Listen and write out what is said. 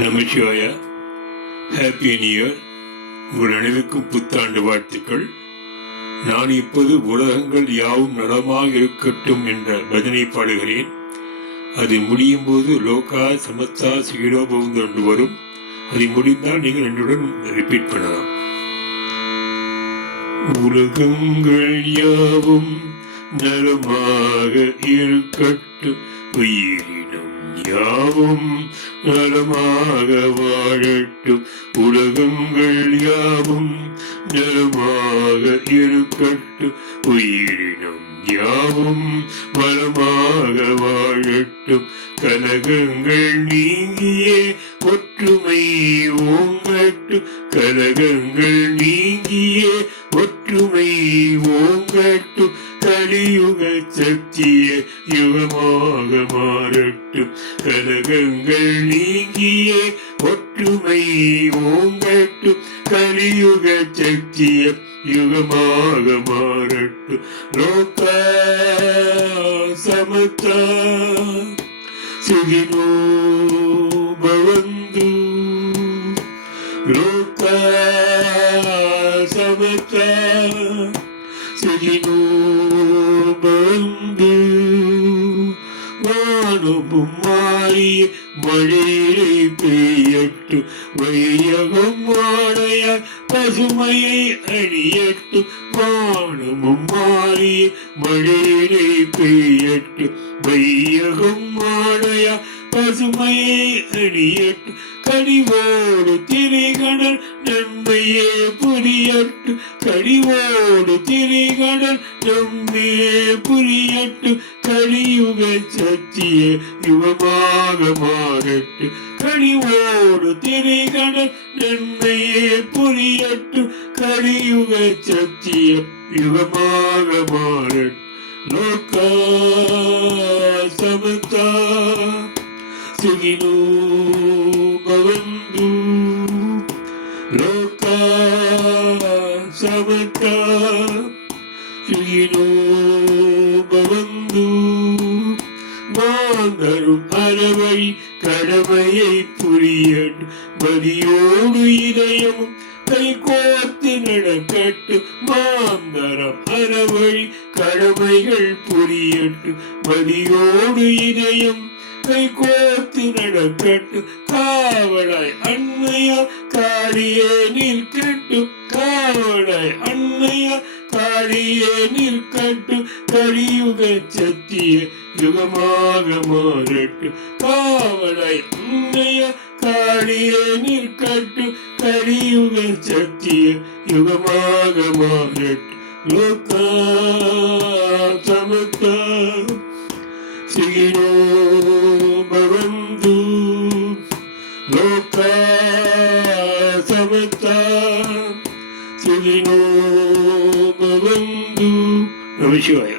நமச்சிவாய. Happy new year. உங்கள் அனைவருக்கும் புத்தாண்டு வாழ்த்துக்கள். நான் இப்போது உலகங்கள் யாவும் நலமாக இருக்கட்டும் என்ற பஜனை பாடுகிறேன். அது முடியும் போது லோகா சமஸ்தா சுகினோ பவந்து என்று வரும். அது முடிந்தால் நீங்கள் என்னுடன் ரிப்பீட் பண்ணலாம். உலகங்கள் யாவும் நலமாக இருக்கட்டும், உயிரினம் யாவும் நலமாக வாழட்டும், உலகங்கள் யாவும் நலமாக இருக்கட்டும், உயிரினம் யாவும் வளமாக வாழட்டும், கலகங்கள் நீங்கியே ஒற்றுமை ஓங்கட்டும், கலகங்கள் நீங்கியே ஒற்றுமை ஓங்கட்டும், கலியுக சக்திய யுகமாக மாறட்டும், கலகங்கள் நீங்கியே ஒற்றுமை ஓங்கட்டும், கலியுக சக்திய யுகமாக மாறட்டும், லோகா சமஸ்தா சுகினோ பவந்து, லோகா சமஸ்தா சுகினோ பவந்து, வானமும் மாறிய மழையிலே பெய்யட்டும், வையகம் வாழையாய் பசுமையை அணியட்டும், வானமும் மாறிய மழையிலே பெய்யட்டும், வையகம் வாழையாய் பசுமையை அணியட்டும், கனிவோடு திரைகடல் நன்மையே புரியட்டும், கனிவோடு திரைகடல் நன்மையே புரியட்டும், கலியுக சத்திய யுகமாக மாறட்டும், கனிவோடு திரைகடல் நன்மையே புரியட்டும், கலியுக சத்திய யுகமாக மாறட்டும், லோகா சமஸ்தா சுகினோ பவந்து, லோகா சமஸ்தா சுகினோ பவந்து, மாந்தரும் அறவழி கடமையை புரியட்டும், மதியோடு இதயமும் கைகோர்த்து நடக்கட்டும், மாந்தரம் அறவழி கடமைகள் புரியட்டும், மதியோடு இதயம் கைகோர்த்து நடக்கட்டும், காவலாய் அன்னையா காளியே நிற்கட்டும், காவலாய் அன்னையா காளியே நிற்கட்டும், கலியுக சத்திய யுகமாக மாறட்டும், காவலாய் அன்னையா காளியே நிற்கட்டும், கலியுக சத்திய யுகமாக மாறட்டும், லோகா சமஸ்தா சுகினோ பவந்து, லோகா சமஸ்தா சுகினோ பவந்து. நமச்சிவாய.